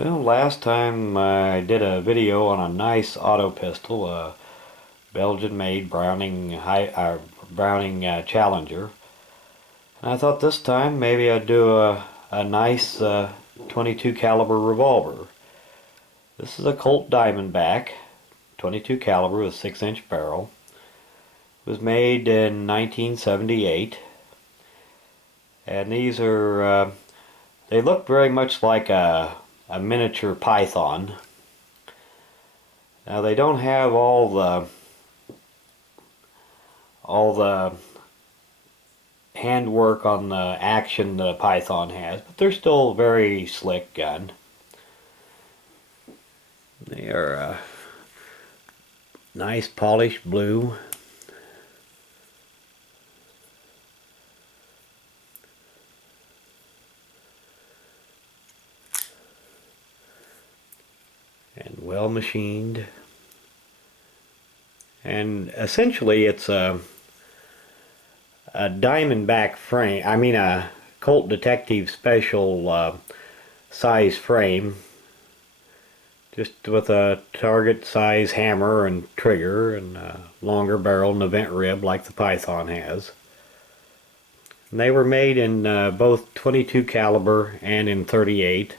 Well, last time I did a video on a nice auto pistol, a Belgian-made Browning Challenger, and I thought this time maybe I'd do a nice 22 caliber revolver. This is a Colt Diamondback, 22 caliber with 6-inch barrel. It was made in 1978, and these are they look very much like a miniature python. Now they don't have all the handwork on the action that a python has, but they're still a very slick gun. They are a nice polished blue. And well machined, and essentially it's a Diamondback frame, a Colt Detective Special size frame, just with a target size hammer and trigger and a longer barrel and a vent rib like the Python has. And they were made in both 22 caliber and in 38.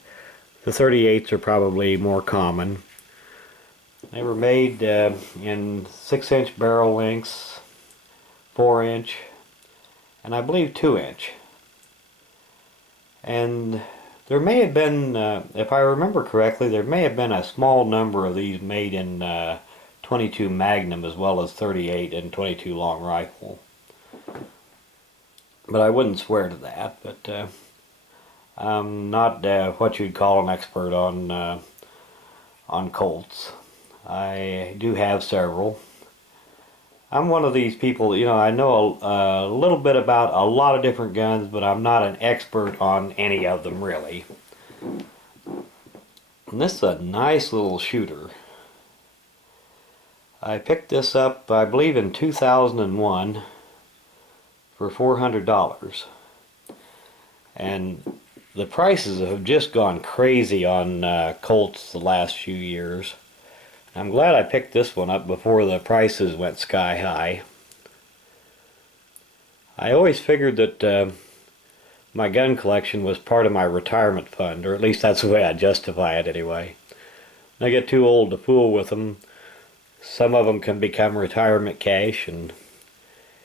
The 38s are probably more common. They were made in 6-inch barrel lengths, 4-inch, and I believe 2-inch. And there may have been, if I remember correctly, there may have been a small number of these made in 22 Magnum as well as 38 and 22 long rifle. But I wouldn't swear to that. But I'm not what you'd call an expert on Colts. I do have several. I'm one of these people, I know a little bit about a lot of different guns, but I'm not an expert on any of them really. And this is a nice little shooter. I picked this up, I believe, in 2001 for $400. And the prices have just gone crazy on Colts the last few years. I'm glad I picked this one up before the prices went sky high. I always figured that my gun collection was part of my retirement fund, or at least that's the way I justify it anyway. When I get too old to fool with them, some of them can become retirement cash, and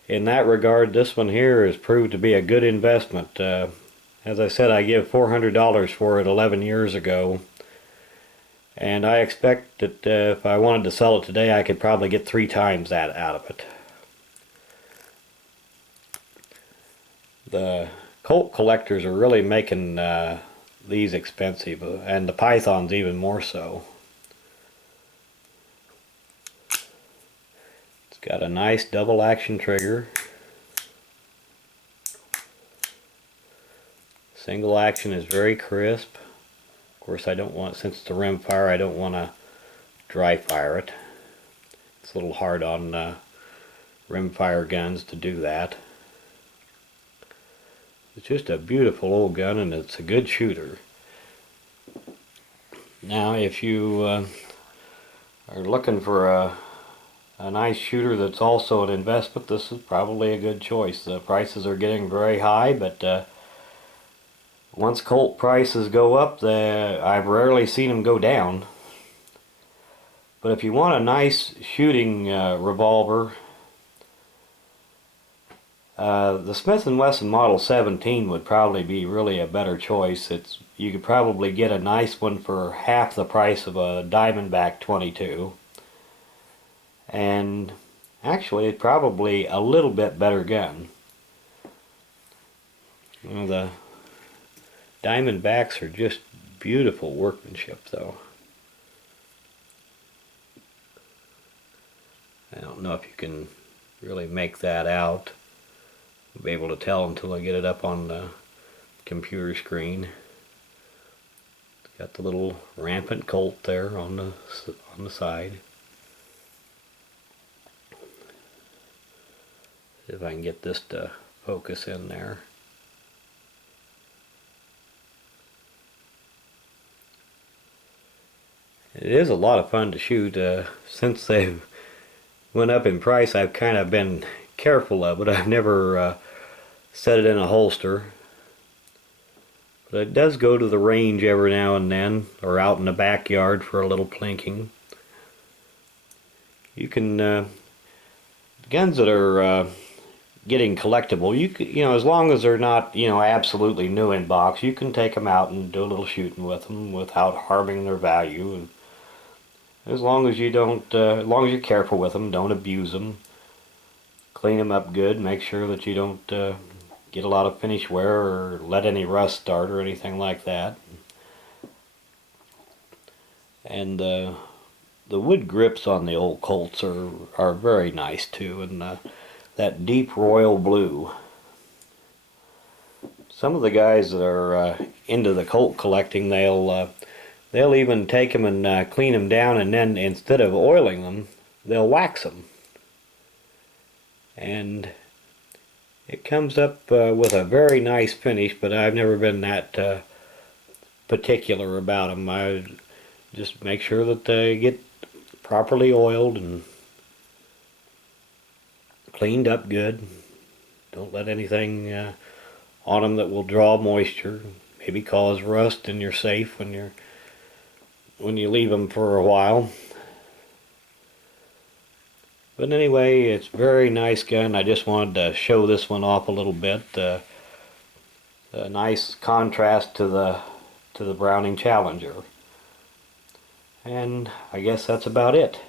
in that regard this one here has proved to be a good investment. As I said, I gave $400 for it 11 years ago, and I expect that if I wanted to sell it today I could probably get 3 times that out of it. The Colt collectors are really making these expensive, and the Pythons even more so. It's got a nice double action trigger. Single action is very crisp. Of course, I don't want, since it's a rim fire, I don't want to dry fire it. It's a little hard on rim fire guns to do that. It's just a beautiful old gun, and it's a good shooter. Now, if you are looking for a nice shooter that's also an investment, this is probably a good choice. The prices are getting very high, but once Colt prices go up, I've rarely seen them go down. But if you want a nice shooting revolver, the Smith & Wesson Model 17 would probably be really a better choice. You could probably get a nice one for half the price of a Diamondback 22. And actually it's probably a little bit better gun. The Diamondbacks are just beautiful workmanship though. I don't know if you can really make that out. I'll be able to tell until I get it up on the computer screen. It's got the little rampant Colt there on the side. See if I can get this to focus in there. it is a lot of fun to shoot. Since they've went up in price, I've kind of been careful of it. I've never set it in a holster. But it does go to the range every now and then, or out in the backyard for a little plinking. You can, guns that are getting collectible, you know, as long as they're not, you know, absolutely new in box, you can take them out and do a little shooting with them without harming their value. And as long as you don't, as long as you're careful with them, don't abuse them, clean them up good, make sure that you don't get a lot of finish wear or let any rust start or anything like that. And the wood grips on the old Colts are very nice too, and that deep royal blue. Some of the guys that are into the Colt collecting, they'll even take them and clean them down, and then instead of oiling them, they'll wax them. And it comes up with a very nice finish, but I've never been that particular about them. I just make sure that they get properly oiled and cleaned up good. Don't let anything on them that will draw moisture, maybe cause rust, and you're safe when you leave them for a while. But anyway, it's a very nice gun. I just wanted to show this one off a little bit. A nice contrast to the Browning Challenger. And I guess that's about it.